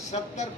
70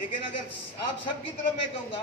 لیکن اگر آپ سب کی طرف میں کہوں گا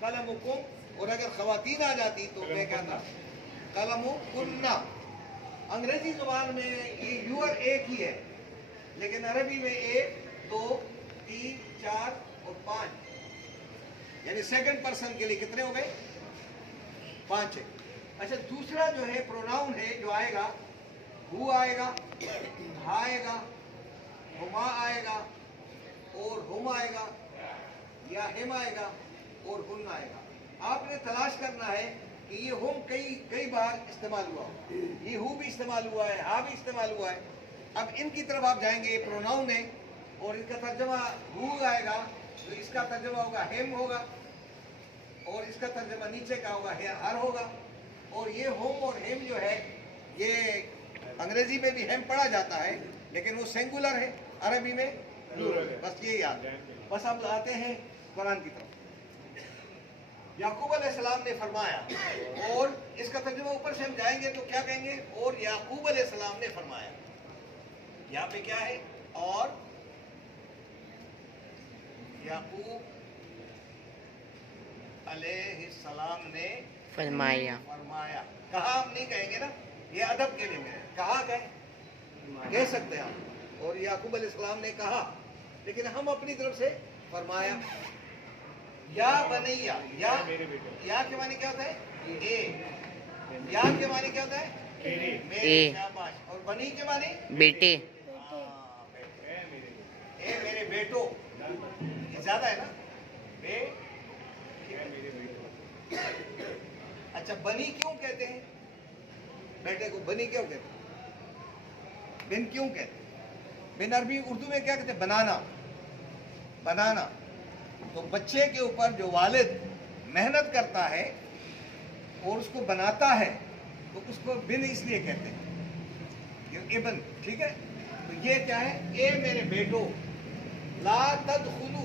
قلمکم، اور اگر خواتین آ جاتی تو میں کہتا قلمکنہ۔ انگریزی زبان میں یہ یور ایک ہی ہے، لیکن عربی میں 1 2 3 4 اور 5، یعنی سیکنڈ پرسن کے لیے کتنے ہو گئے؟ 5 ہے۔ اچھا دوسرا جو ہے پروناؤن ہے جو آئے گا، ہو آئے گا، آئے گا، ہما آئے گا، اور ہم آئے گا، یا ہم آئے گا، اور ہن آئے گا۔ آپ نے تلاش کرنا ہے کہ یہ ہم کئی بار استعمال ہوا ہو، یہ ہو بھی استعمال ہوا ہے، ہا بھی استعمال ہوا ہے۔ اب ان کی طرف آپ جائیں گے، یہ پروناؤن ہے اور اس کا ترجمہ ہو آئے گا، تو اس کا ترجمہ ہوگا ہم ہوگا، اور اس کا ترجمہ نیچے کا ہوگا ہر ہوگا۔ اور یہ ہوم اور ہم جو ہے یہ انگریزی میں بھی ہم پڑھا جاتا ہے، لیکن وہ سنگولر ہے، عربی میں پلورل ہے۔ بس یہ یاد ہے۔ بس اب آتے ہیں قرآن کی طرف۔ یعقوب علیہ السلام نے فرمایا، اور اس کا ترجمہ اوپر سے ہم جائیں گے تو کیا کہیں گے؟ اور یعقوب علیہ السلام نے فرمایا۔ یہاں پہ کیا ہے؟ اور یعقوب علیہ السلام نے فرمایا۔ کہا ہم نہیں کہیں گے نا، یہ ادب کے لیے میں کہا کہہ سکتے ہیں ہم، اور یعقوب علیہ السلام نے کہا، لیکن ہم اپنی طرف سے فرمایا۔ یا بنیا، یا کے معنی کیا ہوتا ہے؟ اے۔ یا کے معنی کیا ہوتا ہے؟ میرے، شاباش۔ اور بنی کے معنی؟ بیٹے۔ اے میرے بیٹو، یہ زیادہ ہے نا، اچھا بنی کیوں کہتے ہیں؟ بیٹے کو بنی کیوں کہتے ہیں؟ بن کیوں کہتے ہیں؟ بن عربی اردو میں کیا کہتے ہیں؟ بنانا، بنانا۔ تو بچے کے اوپر جو والد محنت کرتا ہے اور اس کو بناتا ہے تو اس کو بن اس لیے کہتے ہیں، یہ ابن، ٹھیک ہے؟ تو یہ کیا ہے؟ اے میرے بیٹو، لا تدخلو،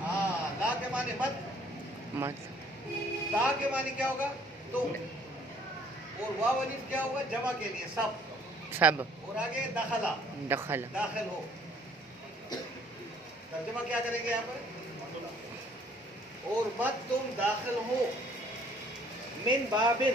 ہاں، لا کے معنی مت، مت۔ تا کے معنی کیا ہوگا؟ تو، اور واو الف کیا ہوگا؟ جمع کے لیے سب، سب۔ اور آگے دخلا، دخل۔ داخل ہو۔ ترجمہ کیا کریں گے یہاں پر؟ اور مت تم داخل ہو، من بابن،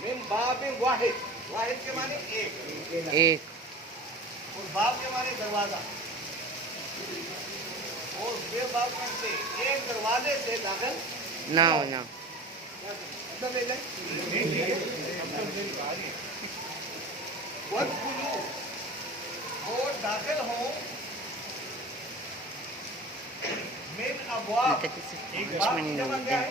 من باب واحد، واحد کے معنی ایک، ایک۔ اور باب کے معنی دروازہ، اور بے باب سے ایک دروازے سے داخل نہ ہونا۔ مطلب لے جائیں، وَادْخُلُوا، اور داخل ہوں، من ابواب، باب کی جمع کیا ہے؟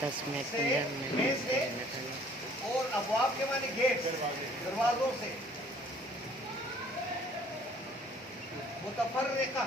10 منٹ سے، 15 میں سے، منٹ۔ اور ابواب کے معنی گیٹ، دروازوں سے، متفرقہ،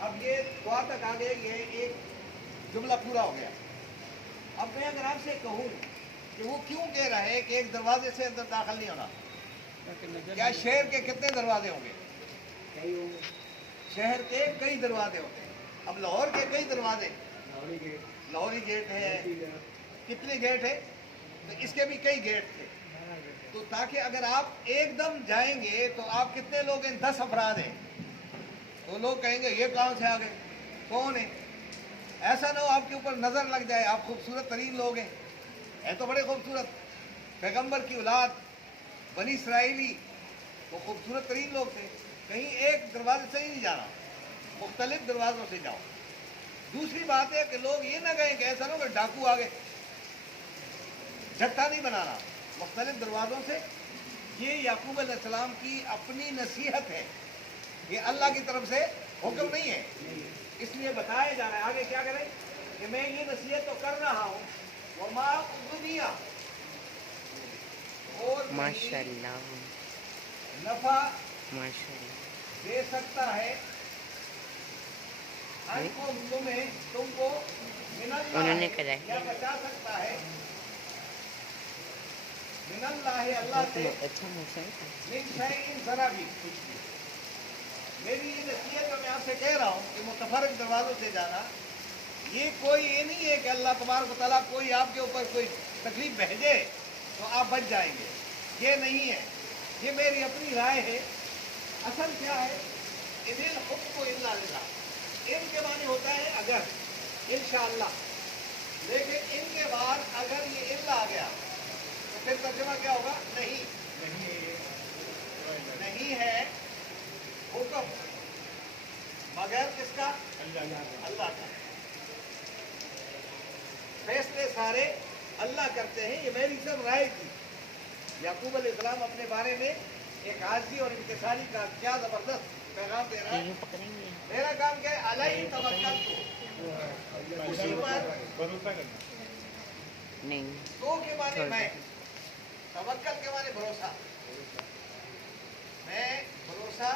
اب یہ دعا تک آ گئے، یہ ایک جملہ پورا ہو گیا۔ اب میں اگر آپ سے کہوں کہ وہ کیوں کہہ رہا ہے کہ ایک دروازے سے اندر داخل نہیں ہونا، کیا شہر کے کتنے دروازے ہوں گے؟ شہر کے کئی دروازے ہوتے ہیں۔ اب لاہور کے کئی دروازے، لاہوری گیٹ ہے، کتنے گیٹ ہے؟ تو اس کے بھی کئی گیٹ تھے۔ تو تاکہ اگر آپ ایک دم جائیں گے تو آپ کتنے لوگ ہیں؟ 10 افراد ہیں، تو لوگ کہیں گے یہ کہاں سے آ گئے، کون ہے؟ ایسا نہ ہو آپ کے اوپر نظر لگ جائے، آپ خوبصورت ترین لوگ ہیں تو بڑے خوبصورت، پیغمبر کی اولاد، بنی اسرائیلی، وہ خوبصورت ترین لوگ تھے، کہیں ایک دروازے سے ہی نہیں جانا، مختلف دروازوں سے جاؤ۔ دوسری بات ہے کہ لوگ یہ نہ کہیں کہ ایسا نہ ہو کہ ڈاکو آ گئے، جھٹا نہیں بنانا، مختلف دروازوں سے۔ یہ یعقوب علیہ السلام کی اپنی نصیحت ہے، یہ اللہ کی طرف سے حکم نہیں ہے، اس لیے بتایا جا رہا ہے آگے کیا کریں کہ میں یہ نصیحت تو کر رہا ہوں، وما دنیا، اور ماشاء اللہ، نفع ماشاء اللہ۔ دے سکتا ہے تم کو من اللہ، انہوں نے کرا ہے۔ یا بچا سکتا ہے من اللہ، اللہ سے، اچھا موسم تھا۔ من شیء ذرا بھی، میری یہ نصیحت جو میں آپ سے کہہ رہا ہوں کہ متفرق دروازوں سے جانا، یہ کوئی یہ نہیں ہے کہ اللہ تبارک و تعالیٰ کوئی آپ کے اوپر کوئی تکلیف بھیجے تو آپ بچ جائیں گے، یہ نہیں ہے۔ یہ میری اپنی رائے ہے. اصل کیا ہے؟ انل حکم الا للہ. ان کے معنی ہوتا ہے اگر، انشاءاللہ. لیکن ان کے بعد اگر یہ الا آ گیا تو پھر ترجمہ کیا ہوگا؟ نہیں. نہیں ہے حکم مگر کس کا؟ اللہ کا. فیصلے سارے اللہ کرتے ہیں. یہ میری سب رائے تھی. یعقوب علیہ السلام اپنے بارے میں ایک عاجزی اور انکساری کا کیا زبردست پیغام دے رہا ہے. یہ پکڑیں گے. میرا کام کیا ہے؟ علیہ توکلت، اسی پر. بھروسہ کرنا. نہیں. تو کے معنی میں، توکل کے معنی بھروسہ. میں بھروسہ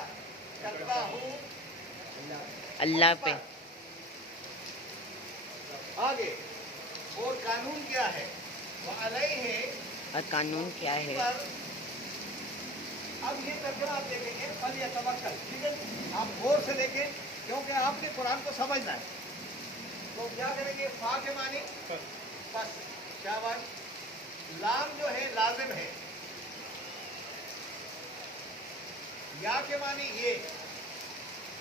کرتا ہوں اللہ پہ. آگے اور قانون کیا ہے؟ وہ علیہ اور قانون کیا ہے؟ پر. اب یہ ترجمہ آپ دیکھیں گے فلیتوکل. ٹھیک ہے، آپ غور سے دیکھیں کیونکہ آپ نے قرآن کو سمجھنا ہے. تو کیا کریں گے؟ فا کے معنی بس. شاباش. لام جو ہے لازم ہے. یا کے معنی یہ.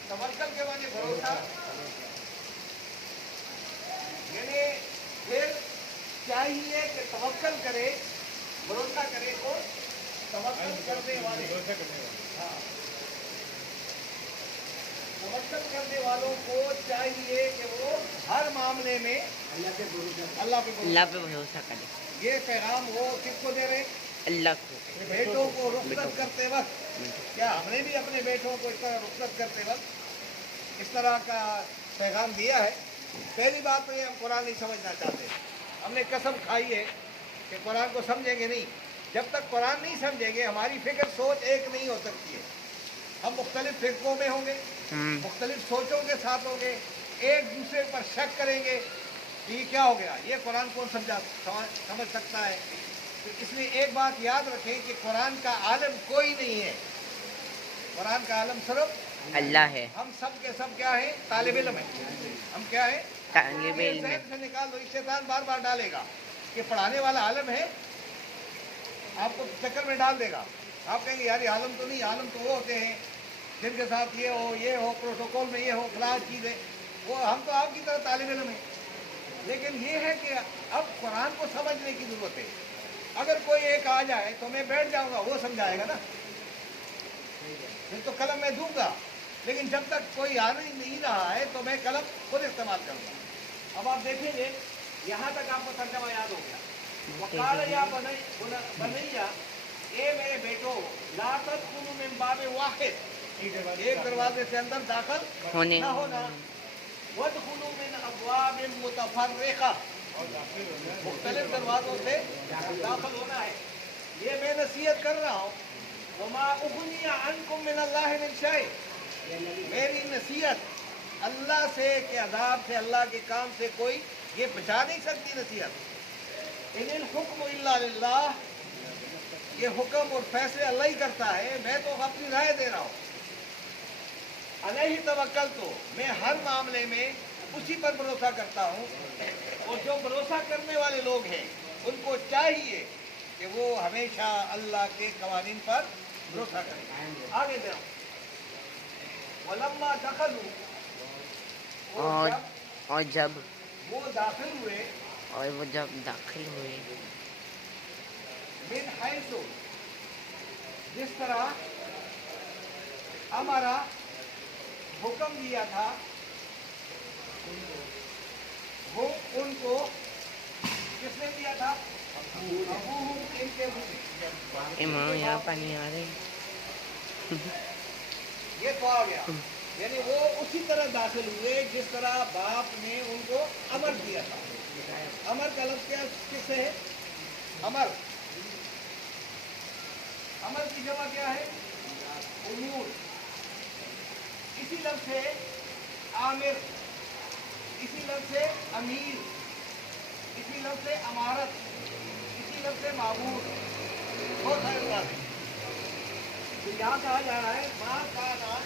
توکل کے معنی بھروسہ. یعنی پھر چاہیے کہ توکل کرے، بھروسہ کرے اور توکل کرنے والے. بھروسہ کرنے والے. ہاں، توکل کرنے والوں کو چاہیے کہ وہ ہر معاملے میں اللہ پہ اللہ پہ بھروسہ کرے. یہ پیغام وہ کس کو دے رہے؟ اللہ کو. بیٹوں کو رخصت کرتے وقت. کیا ہم نے بھی اپنے بیٹوں کو اس طرح رخصت کرتے وقت اس طرح کا پیغام دیا ہے؟ پہلی بات تو یہ ہم قرآن نہیں سمجھنا چاہتے. ہم نے قسم کھائی ہے کہ قرآن کو سمجھیں گے نہیں. جب تک قرآن نہیں سمجھیں گے ہماری فکر سوچ ایک نہیں ہو سکتی ہے. ہم مختلف فرقوں میں ہوں گے، مختلف سوچوں کے ساتھ ہوں گے، ایک دوسرے پر شک کریں گے کہ یہ کیا ہو گیا، یہ قرآن کون سمجھ سکتا ہے. تو اس لیے ایک بات یاد رکھیں کہ قرآن کا عالم کوئی نہیں ہے. قرآن کا عالم صرف اللہ ہے. ہم سب کے سب کیا ہیں؟ طالب علم ہیں. ہم کیا ہیں؟ طالب علم. ذہن سے نکال دو. شیطان بار بار ڈالے گا کہ پڑھانے والا عالم ہے، آپ کو چکر میں ڈال دے گا. آپ کہیں گے یار یہ عالم تو نہیں. عالم تو وہ ہوتے ہیں جن کے ساتھ یہ ہو پروٹوکول میں یہ ہو فلاں چیزیں. وہ ہم تو آپ کی طرح طالب علم ہیں. لیکن یہ ہے کہ اب قرآن کو سمجھنے کی ضرورت ہے. اگر کوئی ایک آ جائے تو میں بیٹھ جاؤں گا، وہ سمجھائے گا نا، پھر تو قلم میں دوں گا. لیکن جب تک کوئی آ نہیں رہا ہے تو میں قلم خود استعمال کروں گا. اب آپ دیکھیں گے یہاں تک آپ کو ترجمہ یاد ہو گیا. وقال یا بنیا، اے میرے بیٹو، لا تدخلوا من باب واحد، ایک دروازے سے اندر داخل ہونے. نہ ہونا. وادخلوا من ابواب متفرقہ، مختلف دروازوں سے داخل ہونا ہے. یہ میں نصیحت کر رہا ہوں. وما اغنی عنکم من اللہ من شیء، میری نصیحت اللہ سے کہ عذاب سے، اللہ کے کام سے کوئی یہ بچا نہیں سکتی نصیحت. ان الحکم الا للہ، یہ حکم اور فیصلے اللہ ہی کرتا ہے. میں تو اپنی رائے دے رہا ہوں. علیہ توکل، تو میں ہر معاملے میں اسی پر بھروسہ کرتا ہوں. اور جو بھروسہ کرنے والے لوگ ہیں ان کو چاہیے کہ وہ ہمیشہ اللہ کے قوانین پر بھروسہ کریں. آگے دے رہا ہوں. ولما دخلوا، اور جب وہ داخل ہوئے، اور وہ جب داخل ہوئے، من حیث، جس طرح ہمارا حکم دیا تھا، وہ ان کو کس نے دیا تھا؟ ابوہم، ان کے منہ. امام یہاں پانی آ رہے ہیں. یہ تو آ گیا. یعنی وہ اسی طرح داخل ہوئے جس طرح باپ نے ان کو امر دیا تھا. امر کا لفظ کیا کس سے ہے؟ امر. امر کی جمع کیا ہے؟ امور. اسی لفظ سے عامر، اسی لفظ سے امیر، اسی لفظ سے امارت، اسی لفظ سے معبود. بہت سارے الفاظ ہیں. تو یہاں کہا جا رہا ہے ماں کانا،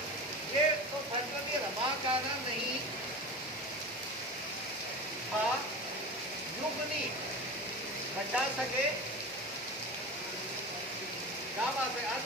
یہ تو فیصلہ نہیں ہے. ماں کانا نہیں تھا یغنی، بچا سکے. کیا بات ہے؟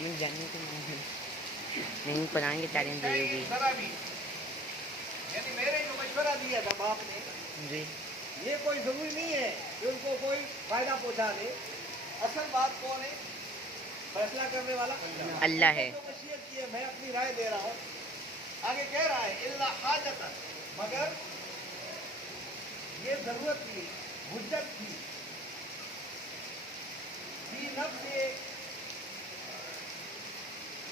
نہیں جاننے کو نہیں قرآن کی تعلیم دی ہوگی ذرا بھی یعنی میرے جو مشورہ دیا تھا باپ نے جی یہ کوئی ضروری نہیں ہے کہ ان کو کوئی فائدہ پہنچا دے اصل بات کون ہے فیصلہ کرنے والا اللہ ہے جو مشیت کی ہے میں اپنی رائے دے رہا ہوں آگے کہہ رہا ہے اللہ حاجت مگر یہ ضرورت تھی حجت تھی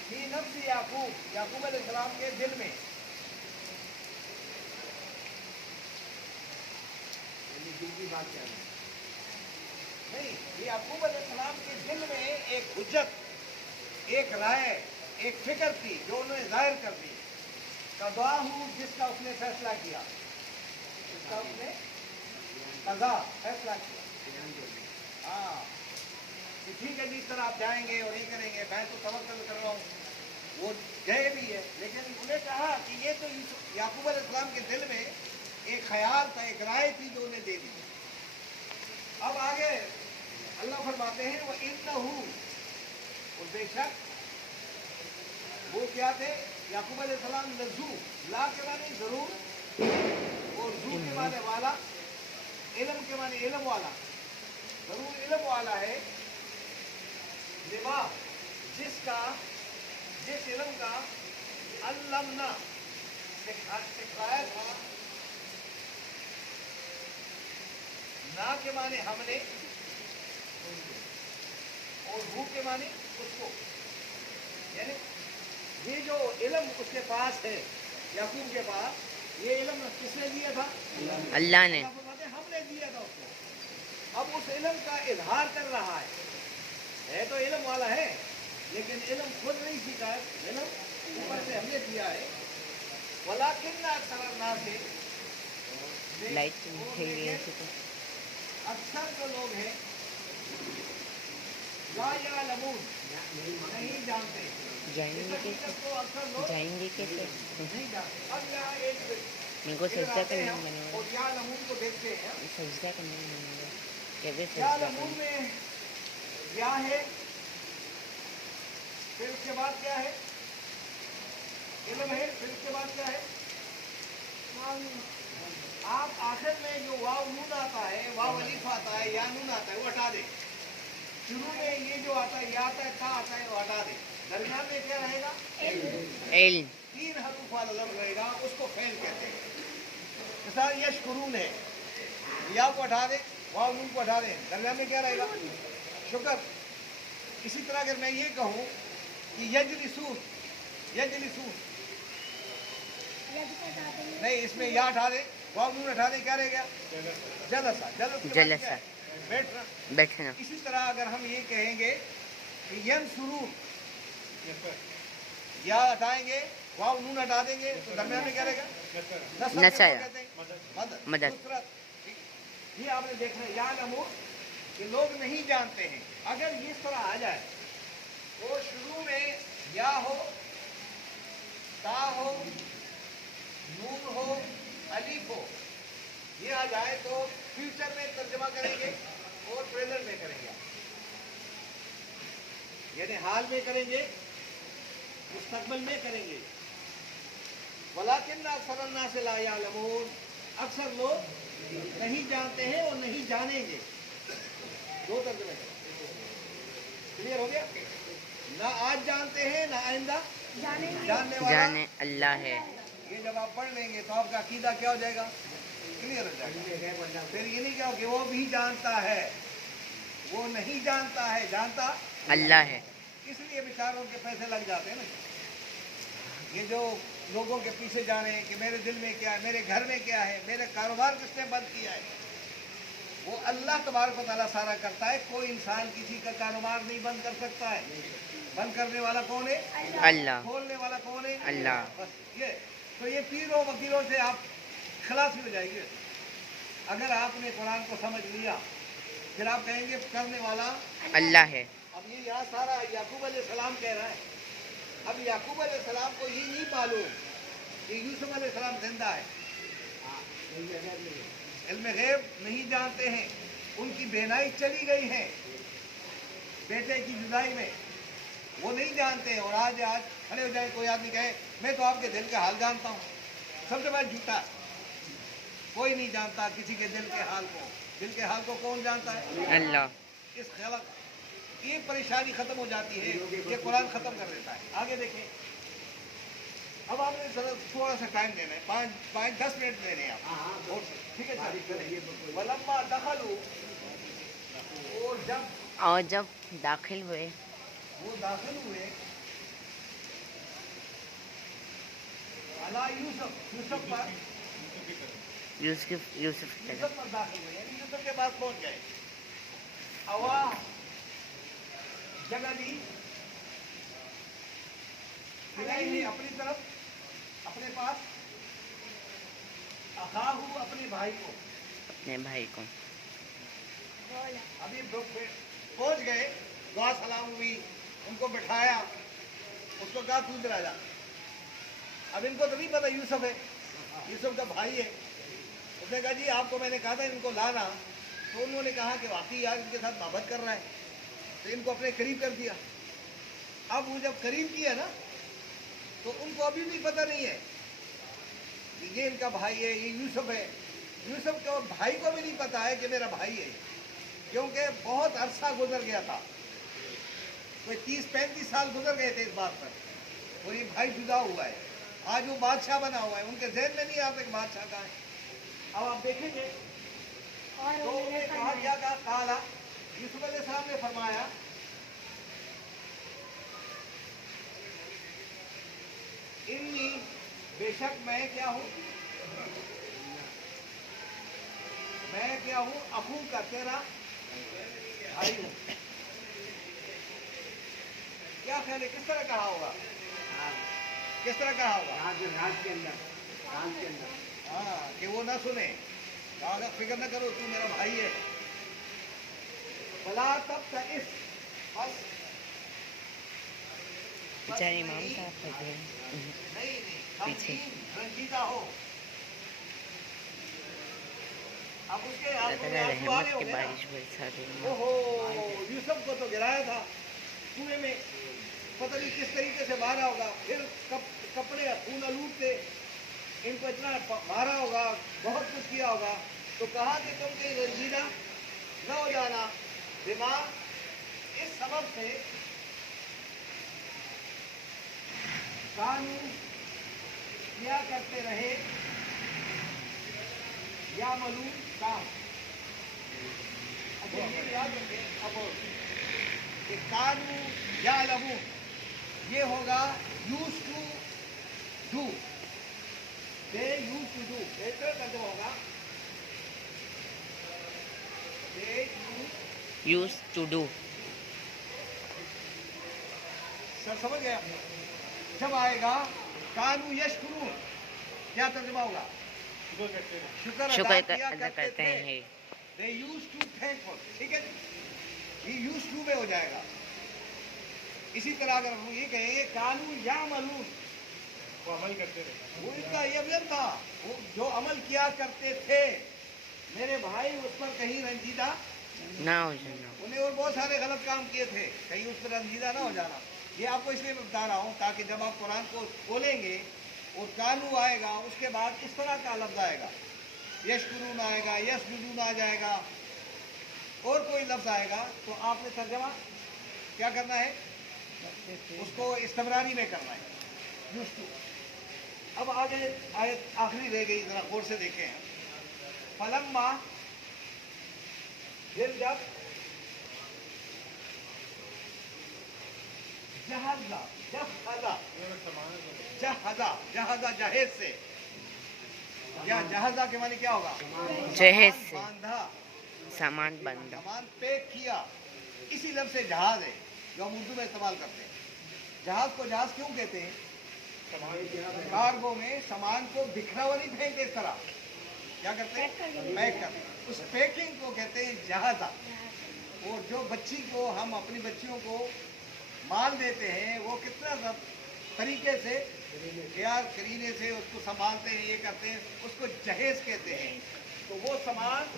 فی نفس یعقوب علیہ السلام کے دل میں دل کی بات کیا نہیں یعقوب علیہ السلام کے دل میں ایک حجت ایک رائے ایک فکر تھی جو انہوں نے ظاہر کر دی قضا ہوں جس کا اس نے فیصلہ کیا جس کا اس نے قضا فیصلہ کیا ہاں کہ ٹھیک ہے جس طرح آپ جائیں گے اور یہ کریں گے میں تو توکل کر رہا ہوں وہ گئے بھی ہے لیکن انہیں کہا کہ یہ تو یعقوب علیہ السلام کے دل میں ایک خیال تھا ایک رائے تھی جو انہیں دے دی اب آگے اللہ فرماتے ہیں وہ انہو اور بے شک وہ کیا تھے یعقوب علیہ السلام لذو لا کے معنی ضرور اور ذو کے معنی والا علم کے معنی علم والا ضرور علم والا ہے لما جس علم کا علمنا سکھایا تھا نا کے معنی ہم نے اور ہو کے معنی اس کو یعنی یہ جو علم اس کے پاس ہے یعقوب کے پاس یہ علم کس نے دیا تھا اللہ نے ہم نے دیا تھا اس کو اب اس علم کا اظہار کر رہا ہے تو علم والا ہے لیکن علم خود نہیں سیکھا ہے علم اوپر سے ہم نے دیا ہے ولیکن اکثر الناس سے لائٹ اکثر جو لوگ ہیں لا یعلمون نہیں جانتے جائیں گے اس کیسے حقیقت کو اکثر لوگ جائیں گے کیسے نہیں جانتے اب یہاں ایک ان کو سجدہ کرنا بنے اور یعلمون کو دیکھتے ہیں سجدہ کرنا بنے گا کیسے سجدہ یعلمون کرنا میں کیا ہے پھر اس کے بعد کیا ہے علم ہے پھر اس کے بعد کیا ہے آپ آخر میں جو واو نون آتا ہے واو الف آتا ہے یا نون آتا ہے وہ ہٹا دیں شروع میں یہ جو آتا ہے یا آتا ہے تا آتا ہے وہ ہٹا دیں درمیان میں کیا رہے گا علم 3 حروف والا لفظ رہے گا اس کو فعل کہتے ہیں مثال یشکرون ہے یا کو ہٹا دیں واو نون کو ہٹا دیں درمیان میں کیا رہے گا شکر اسی طرح اگر میں یہ کہوں کہ یجلسون نہیں اس میں یا ہٹا دیں واو نون ہٹا دیں کیا رہ گیا جلسہ بیٹھنا بیٹھنا اسی طرح اگر ہم یہ کہیں گے کہ ینصرون یا ہٹائیں گے واو نون ہٹا دیں گے تو درمیان میں کیا رہے گا نصر مدد یہ آپ نے دیکھنا ہے یعلمون کہ لوگ نہیں جانتے ہیں اگر اس طرح آ جائے تو شروع میں یا ہو تا ہو نون ہو الف ہو یہ آ جائے تو فیوچر میں ترجمہ کریں گے اور پریزنٹ میں کریں گے یعنی حال میں کریں گے مستقبل میں کریں گے ولیکن اکثر الناس لا یعلمون اکثر لوگ نہیں جانتے ہیں اور نہیں جانیں گے دو ترجمے کلیئر ہو گیا نہ آج جانتے ہیں نہ آئندہ جاننے والا جانے اللہ ہے یہ جب آپ پڑھ لیں گے تو آپ کا عقیدہ کیا ہو جائے گا کلیئر ہو جائے گا پھر یہ نہیں کہو کہ وہ بھی جانتا ہے وہ نہیں جانتا ہے جانتا اللہ ہے اس لیے بیچاروں کے پیسے لگ جاتے ہیں نا یہ جو لوگوں کے پیچھے جا رہے ہیں کہ میرے دل میں کیا ہے میرے گھر میں کیا ہے میرے کاروبار کس نے بند کیا ہے وہ اللہ تبارک و تعالیٰ سارا کرتا ہے کوئی انسان کسی کا کاروبار نہیں بند کر سکتا ہے بند کرنے والا کون ہے اللہ کھولنے والا کون ہے اللہ بس یہ تو یہ پیروں وکیلوں سے آپ خلاصی ہو جائے گی اگر آپ نے قرآن کو سمجھ لیا پھر آپ کہیں گے کرنے والا اللہ ہے اب یہ یہاں سارا یعقوب علیہ السلام کہہ رہا ہے اب یعقوب علیہ السلام کو یہ نہیں معلوم کہ یوسف علیہ السلام زندہ ہے علم غیب نہیں جانتے ہیں ان کی بینائی چلی گئی ہے بیٹے کی جدائی میں، وہ نہیں جانتے ہیں۔ اور آج کھڑے ہو جائے کوئی آدمی کہے میں تو آپ کے دل کا حال جانتا ہوں، سب سے بڑا جھوٹا۔ کوئی نہیں جانتا کسی کے دل کے حال کو، دل کے حال کو کون جانتا ہے؟ اللہ۔ اس خلق یہ پریشانی ختم ہو جاتی ہے، یہ قرآن ختم کر دیتا ہے۔ آگے دیکھیں، اب آپ نے تھوڑا سا ٹائم دینا ہے، 5-10 منٹ دینے ہیں آپ، ٹھیک ہے سر؟ ولما دخلوا، اور جب داخل ہوئے وہ داخل ہوئے علی یوسف پر، یوسف پر داخل ہوئے، یعنی یوسف کے پاس پہنچ گئے۔ اوا جگہ دی، پھرائی اپنی طرف، اپنے پاس، اخاہو اپنے بھائی کو، اپنے بھائی کو۔ ابھی پہنچ گئے، دعا سلام ہوئی، ان کو بٹھایا، اس کو کہا تو ادھر آ جا۔ اب ان کو تو نہیں پتا یوسف ہے، یوسف کا بھائی ہے۔ اس نے کہا جی آپ کو میں نے کہا تھا ان کو لانا، تو انہوں نے کہا کہ واقعی یار ان کے ساتھ محبت کر رہا ہے، تو ان کو اپنے قریب کر دیا۔ اب وہ جب قریب کیا نا تو ان کو ابھی بھی پتہ نہیں ہے کہ یہ ان کا بھائی ہے، یہ یوسف ہے۔ یوسف کے بھائی کو بھی نہیں پتا ہے کہ میرا بھائی ہے، کیونکہ بہت عرصہ گزر گیا تھا، کوئی 30-35 سال گزر گئے تھے اس بات پر، اور یہ بھائی جدا ہوا ہے، آج وہ بادشاہ بنا ہوا ہے، ان کے ذہن میں نہیں آتا کہ بادشاہ کہاں ہے۔ اب آپ دیکھیں گے تو انہوں نے کہا کیا کہا، قالا، یوسف علیہ السلام نے فرمایا انی، بے شک میں کیا ہوں، میں کیا ہوں، اخو کا تیرا بھائی ہوں۔ کیا خیال ہے کس طرح کہا ہوگا، کس طرح کہا ہوگا؟ راز کے اندر، ہاں، کہ وہ نہ سنے، کہا فکر نہ کرو تو میرا بھائی ہے۔ بلا تب تک اس بس بیچارے امام صاحب پڑھ رہے ہیں نہیں پیچھے۔ رنجیدہ ہو۔ اب اس کے اللہ آنکھوں میں تعالیٰ آنسو آ رہے رحمت ہوں کے گے نا، بارش برسا دے۔ اوہو یوسف کو تو گرایا تھا کنویں میں، پتہ نہیں کس طریقے سے مارا ہوگا، پھر کپڑے خون آلود تھے، ان کو اتنا مارا ہوگا، بہت کچھ کیا ہوگا، تو کہا کہ تم کہیں رنجیدہ نہ ہو جانا، دماغ اس سبب سے کانو کیا کرتے رہے، یا معلوم کام۔ اچھا یہ یاد رکھیں اب کہ کانو یا لہو یہ ہوگا use to do, they use to do, بہتر ترجمہ ہوگا they use to do. Sir سمجھ گئے آپ نے؟ جب آئے گا کانو یشکرون، کیا ترجمہ ہوگا؟ شکر شکر ادا کیا ادا کرتے کرتے تھے، ہیں۔ they used to thankful، ٹھیک ہے جی، یہ used to میں ہو جائے گا۔ اسی طرح اگر ہم یہ کہیں گے کانو یا معلوم، وہ عمل کرتے رہے، وہ ان کا یہ عمل تھا، وہ جو عمل کیا کرتے تھے، میرے بھائی اس پر کہیں رنجیدہ، نہ ہو جانا۔ انہیں اور بہت سارے غلط کام کیے تھے، کہیں اس پر رنجیدہ نہ ہو جانا۔ یہ آپ کو اس لیے بتا رہا ہوں تاکہ جب آپ قرآن کو کھولیں گے اور کانو آئے گا، اس کے بعد اس طرح کا لفظ آئے گا، یشکرون آئے گا، یسجدون آ جائے گا، اور کوئی لفظ آئے گا، تو آپ نے ترجمہ کیا کرنا ہے، اس کو استمراری میں کرنا ہے، یوز ٹو۔ اب آگے آیت آخری رہ گئی، ذرا غور سے دیکھیں، فلما، پھر جب جہازہ، جہیز سے، یا جہازہ کے معنی کیا ہوگا؟ جہیز سے، باندھا، سامان بندہ۔ سامان پیک کیا، اسی لفظ سے جہاز ہے جو ہم اردو میں استعمال کرتے ہیں۔ جہاز کو جہاز کیوں کہتے ہیں؟ کارگو میں سامان کو بکھرا ہوا نہیں پھینکتے، اس طرح کیا کرتے ہیں؟ پیک کرتے ہیں، اس پیکنگ کو کہتے ہیں جہازہ۔ اور جو بچی کو ہم اپنی بچیوں کو مال دیتے ہیں، وہ کتنا طریقے سے پیار کرینے سے اس کو سنبھالتے ہیں، یہ کرتے ہیں، اس کو جہیز کہتے ہیں۔ تو وہ سامان